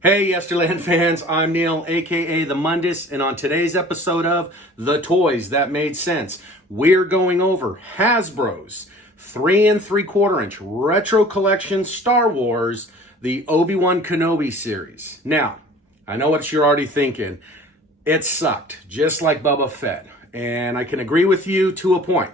Hey Yesterland fans, I'm Neil, aka The Mundus, and on today's episode of The Toys That Made Sense, we're going over Hasbro's 3 3/4 inch retro collection Star Wars, the Obi-Wan Kenobi series. Now, I know what you're already thinking. It sucked, just like Boba Fett, and I can agree with you to a point.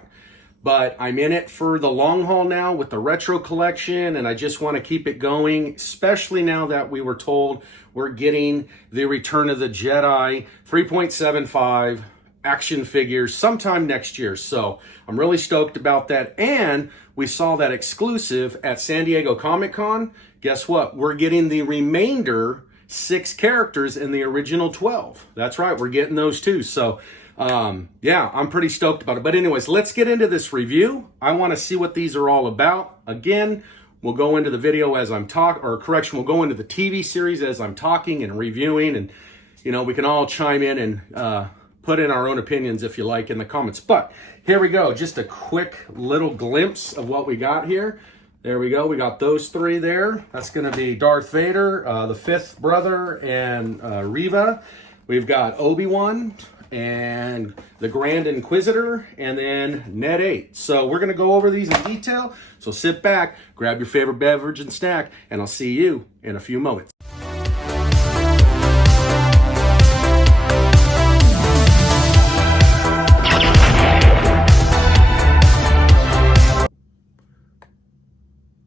But I'm in it for the long haul now with the retro collection, and I just want to keep it going, especially now that we were told we're getting the Return of the Jedi 3.75 action figures sometime next year. So I'm really stoked about that. And we saw that exclusive at San Diego Comic-Con. Guess what? We're getting the remainder 6 characters in the original 12. That's right, we're getting those too. So yeah, I'm pretty stoked about it. But anyways, let's get into this review. I want to see what these are all about. Again, we'll go into the video as I'm talking, or correction, we'll go into the TV series as I'm talking and reviewing, and you know, we can all chime in and put in our own opinions if you like in the comments. But here we go, just a quick little glimpse of what we got here. There we go, we got those 3 there. That's gonna be Darth Vader, the 5th brother, and Reva. We've got Obi-Wan and the Grand Inquisitor, and then Ned 8. So we're going to go over these in detail. So sit back, grab your favorite beverage and snack, and I'll see you in a few moments.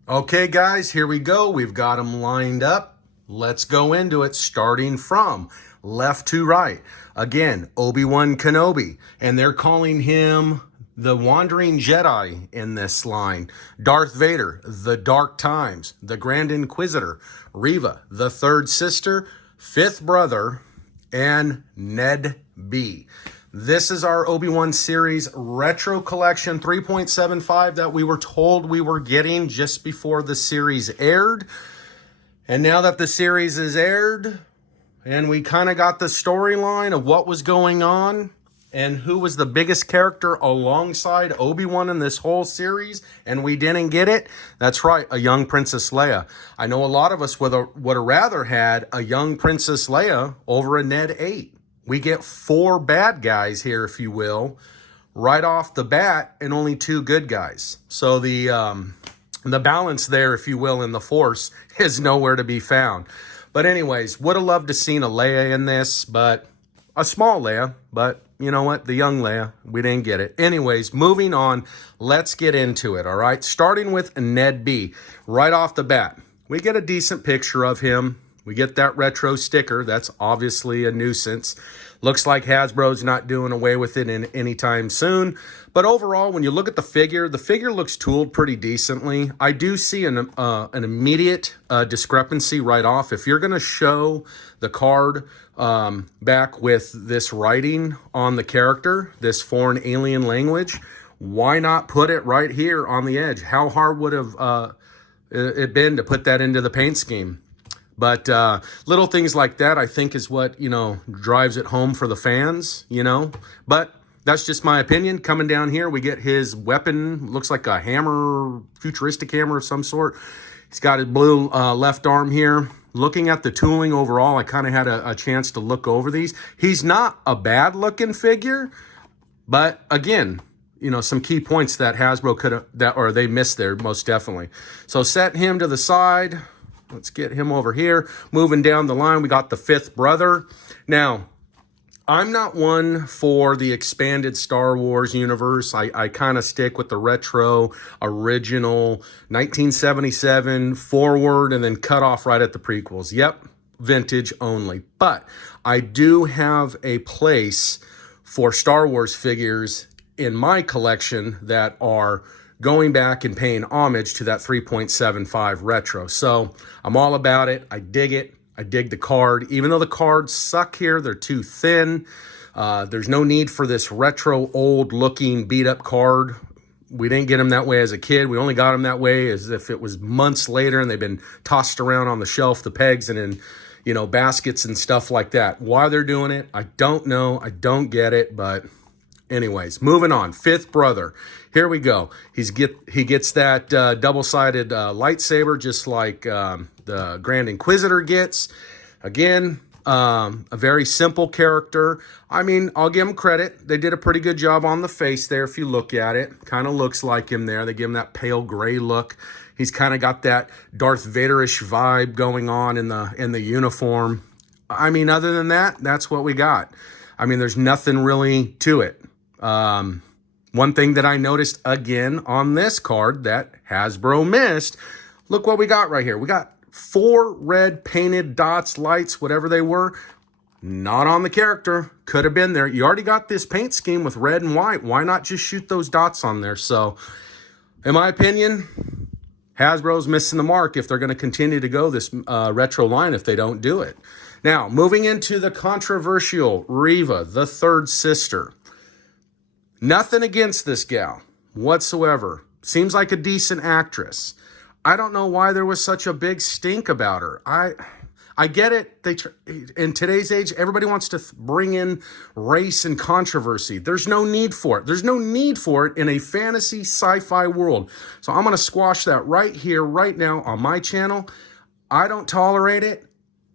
Okay, guys, here we go. We've got them lined up. Let's go into it, starting from left to right. Again, Obi-Wan Kenobi, and they're calling him the Wandering Jedi in this line. Darth Vader, the Dark Times, the Grand Inquisitor, Reva, the Third Sister, 5th brother, and Ned B. This is our Obi-Wan series retro collection 3.75 that we were told we were getting just before the series aired. And now that the series is aired, and we kind of got the storyline of what was going on and who was the biggest character alongside Obi-Wan in this whole series, and we didn't get it. That's right, a young Princess Leia. I know a lot of us would have rather had a young Princess Leia over a Ned 8. We get 4 bad guys here, if you will, right off the bat, and only 2 good guys. So the balance there, if you will, in the Force is nowhere to be found. But anyways, would have loved to seen a Leia in this, but a small Leia. But you know what? The young Leia, we didn't get it. Anyways, moving on, let's get into it, all right? Starting with Ned B. Right off the bat, we get a decent picture of him. We get that retro sticker. That's obviously a nuisance. Looks like Hasbro's not doing away with it anytime soon. But overall, when you look at the figure looks tooled pretty decently. I do see an immediate discrepancy right off. If you're going to show the card back with this writing on the character, this foreign alien language, why not put it right here on the edge? How hard would have it been to put that into the paint scheme? But little things like that, I think, is what, you know, drives it home for the fans, you know. But that's just my opinion. Coming down here, we get his weapon. Looks like a hammer, futuristic hammer of some sort. He's got his blue left arm here. Looking at the tooling overall, I kind of had a chance to look over these. He's not a bad-looking figure, but again, you know, some key points that Hasbro could have, or they missed there, most definitely. So set him to the side. Let's get him over here. Moving down the line, we got the 5th brother. Now, I'm not one for the expanded Star Wars universe. I kind of stick with the retro, original, 1977, forward, and then cut off right at the prequels. Yep, vintage only. But I do have a place for Star Wars figures in my collection that are going back and paying homage to that 3.75 retro. So I'm all about it. I dig it. I dig the card. Even though the cards suck here, they're too thin. There's no need for this retro, old-looking, beat-up card. We didn't get them that way as a kid. We only got them that way as if it was months later and they've been tossed around on the shelf, the pegs, and in, you know, baskets and stuff like that. Why they're doing it, I don't know. I don't get it, but anyways, moving on. 5th brother. Here we go. He gets that double-sided lightsaber just like the Grand Inquisitor gets. Again, a very simple character. I mean, I'll give him credit. They did a pretty good job on the face there if you look at it. Kind of looks like him there. They give him that pale gray look. He's kind of got that Darth Vader-ish vibe going on in the uniform. I mean, other than that, that's what we got. I mean, there's nothing really to it. One thing that I noticed again on this card that Hasbro missed, look what we got right here. We got 4 red painted dots, lights, whatever they were. Not on the character. Could have been there. You already got this paint scheme with red and white. Why not just shoot those dots on there? So, in my opinion, Hasbro's missing the mark if they're going to continue to go this retro line if they don't do it. Now, moving into the controversial Reva, the third sister. Nothing against this gal whatsoever. Seems like a decent actress. I don't know why there was such a big stink about her. I get it. In today's age, everybody wants to bring in race and controversy. There's no need for it. There's no need for it in a fantasy sci-fi world. So I'm going to squash that right here, right now on my channel. I don't tolerate it.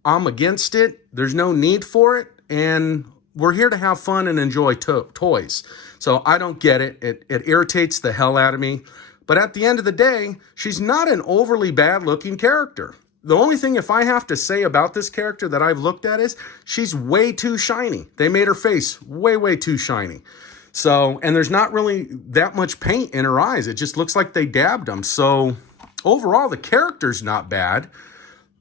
I'm against it. There's no need for it. And we're here to have fun and enjoy toys. So I don't get it. It irritates the hell out of me. But at the end of the day, she's not an overly bad looking character. The only thing, if I have to say about this character that I've looked at, is she's way too shiny. They made her face way, way too shiny. So, and there's not really that much paint in her eyes. It just looks like they dabbed them. So overall, the character's not bad.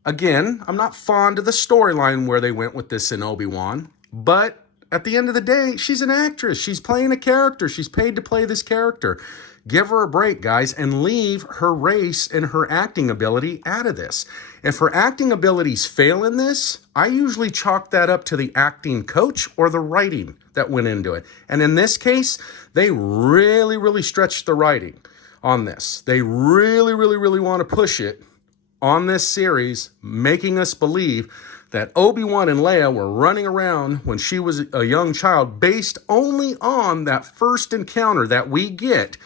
Again, I'm not fond of the storyline where they went with this in Obi-Wan. But at the end of the day, she's an actress. She's playing a character. She's paid to play this character. Give her a break, guys, and leave her race and her acting ability out of this. If her acting abilities fail in this, I usually chalk that up to the acting coach or the writing that went into it. And in this case, they really, really stretched the writing on this. They really, really, really want to push it on this series, making us believe that Obi-Wan and Leia were running around when she was a young child based only on that first encounter that we get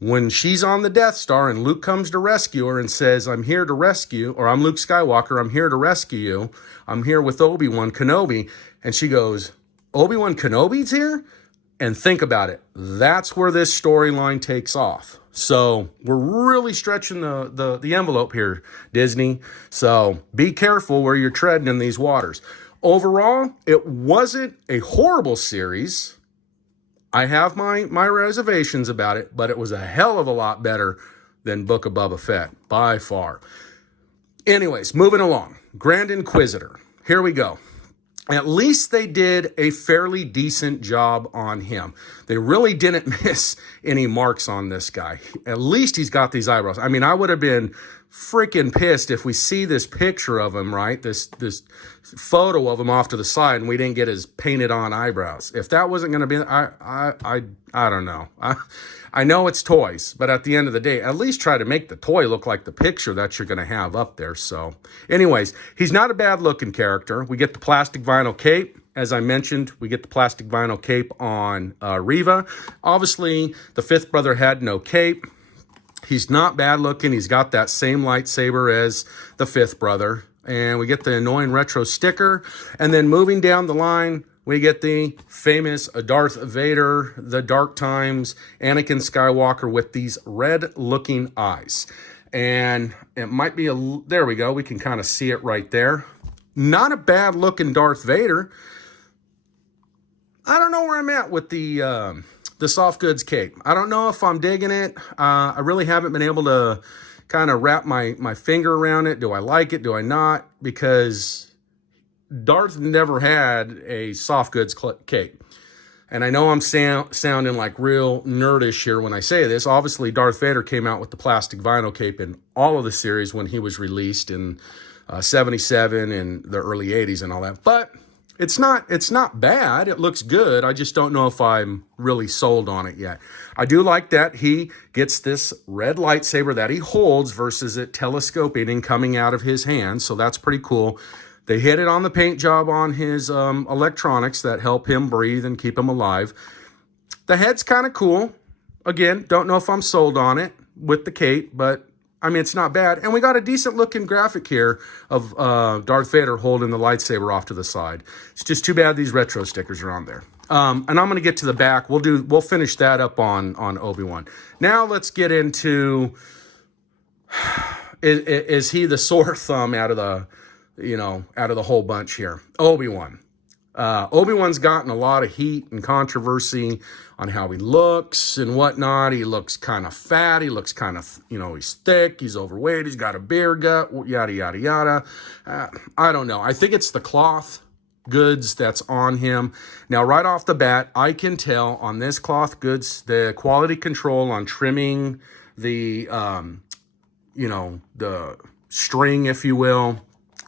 when she's on the Death Star and Luke comes to rescue her and says, I'm here to rescue, or I'm Luke Skywalker, I'm here to rescue you. I'm here with Obi-Wan Kenobi. And she goes, Obi-Wan Kenobi's here? And think about it. That's where this storyline takes off. So we're really stretching the envelope here, Disney. So be careful where you're treading in these waters. Overall, it wasn't a horrible series. I have my reservations about it, but it was a hell of a lot better than Book of Boba Fett, by far. Anyways, moving along. Grand Inquisitor. Here we go. At least they did a fairly decent job on him. They really didn't miss any marks on this guy. At least he's got these eyebrows. I mean, I would have been freaking pissed if we see this picture of him, right? This photo of him off to the side and we didn't get his painted on eyebrows. If that wasn't going to be, I don't know. I know it's toys, but at the end of the day, at least try to make the toy look like the picture that you're going to have up there. So anyways, he's not a bad looking character. We get the plastic vinyl cape. As I mentioned, we get the plastic vinyl cape on Reva. Obviously, the fifth brother had no cape. He's not bad looking. He's got that same lightsaber as the fifth brother. And we get the annoying retro sticker. And then moving down the line, we get the famous Darth Vader, the Dark Times, Anakin Skywalker with these red-looking eyes. And it might be there we go. We can kind of see it right there. Not a bad-looking Darth Vader. I don't know where I'm at with the soft goods cape. I don't know if I'm digging it. I really haven't been able to kind of wrap my finger around it. Do I like it? Do I not? Because Darth never had a soft goods cape. And I know I'm sounding like real nerdish here when I say this. Obviously, Darth Vader came out with the plastic vinyl cape in all of the series when he was released in 77 and the early 80s and all that. But it's not bad. It looks good. I just don't know if I'm really sold on it yet. I do like that he gets this red lightsaber that he holds versus it telescoping and coming out of his hand. So that's pretty cool. They hit it on the paint job on his electronics that help him breathe and keep him alive. The head's kind of cool. Again, don't know if I'm sold on it with the cape, but I mean, it's not bad. And we got a decent looking graphic here of Darth Vader holding the lightsaber off to the side. It's just too bad these retro stickers are on there. And I'm going to get to the back. We'll finish that up on Obi-Wan. Now let's get into, is he the sore thumb out of the whole bunch here? Obi-Wan. Obi-Wan's gotten a lot of heat and controversy on how he looks and whatnot. He looks kind of fat. He looks kind of, he's thick. He's overweight. He's got a beer gut, yada, yada, yada. I don't know. I think it's the cloth goods that's on him. Now, right off the bat, I can tell on this cloth goods, the quality control on trimming the, the string, if you will,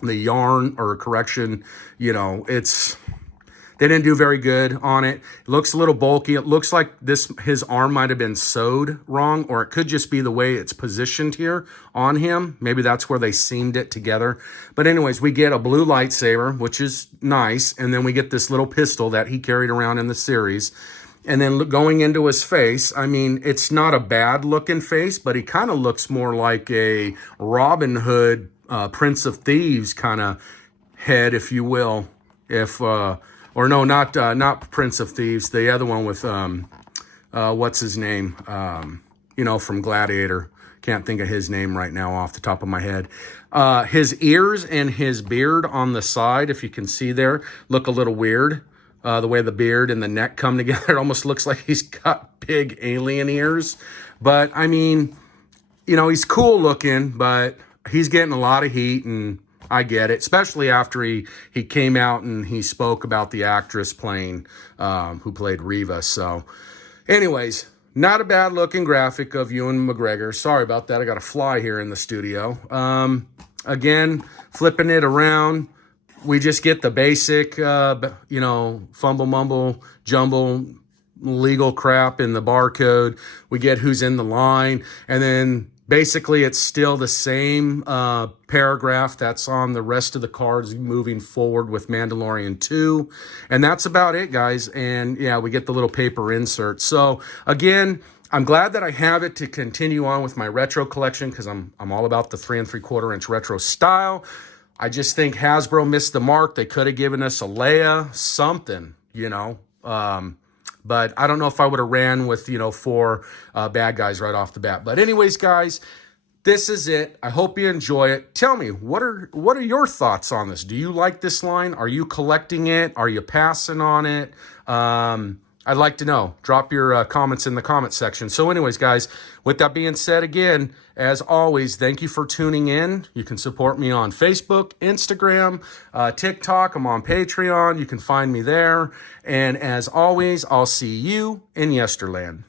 the yarn, or correction, they didn't do very good on it. It looks a little bulky. It looks like his arm might have been sewed wrong, or it could just be the way it's positioned here on him. Maybe that's where they seamed it together. But anyways, we get a blue lightsaber, which is nice. And then we get this little pistol that he carried around in the series. And then going into his face, I mean, it's not a bad looking face, but he kind of looks more like a Robin Hood, Prince of Thieves kind of head, if you will. Or no, not Prince of Thieves. The other one with, what's his name? From Gladiator. Can't think of his name right now off the top of my head. His ears and his beard on the side, if you can see there, look a little weird. The way the beard and the neck come together, it almost looks like he's got big alien ears. But, I mean, he's cool looking, but he's getting a lot of heat, and I get it, especially after he came out and he spoke about the actress playing, who played Reva. So anyways, not a bad looking graphic of Ewan McGregor. Sorry about that. I got a fly here in the studio. Again, flipping it around, we just get the basic, fumble, mumble, jumble, legal crap in the barcode. We get who's in the line, and then basically, it's still the same paragraph that's on the rest of the cards moving forward with Mandalorian 2. And that's about it, guys. And yeah, we get the little paper insert. So again, I'm glad that I have it to continue on with my retro collection, because I'm all about the 3 3/4 inch retro style. I just think Hasbro missed the mark. They could have given us a Leia, something, but I don't know if I would have ran with, 4 bad guys right off the bat. But anyways, guys, this is it. I hope you enjoy it. Tell me, what are your thoughts on this? Do you like this line? Are you collecting it? Are you passing on it? I'd like to know. Drop your comments in the comment section. So anyways, guys, with that being said, again, as always, thank you for tuning in. You can support me on Facebook, Instagram, TikTok. I'm on Patreon. You can find me there. And as always, I'll see you in Yesterland.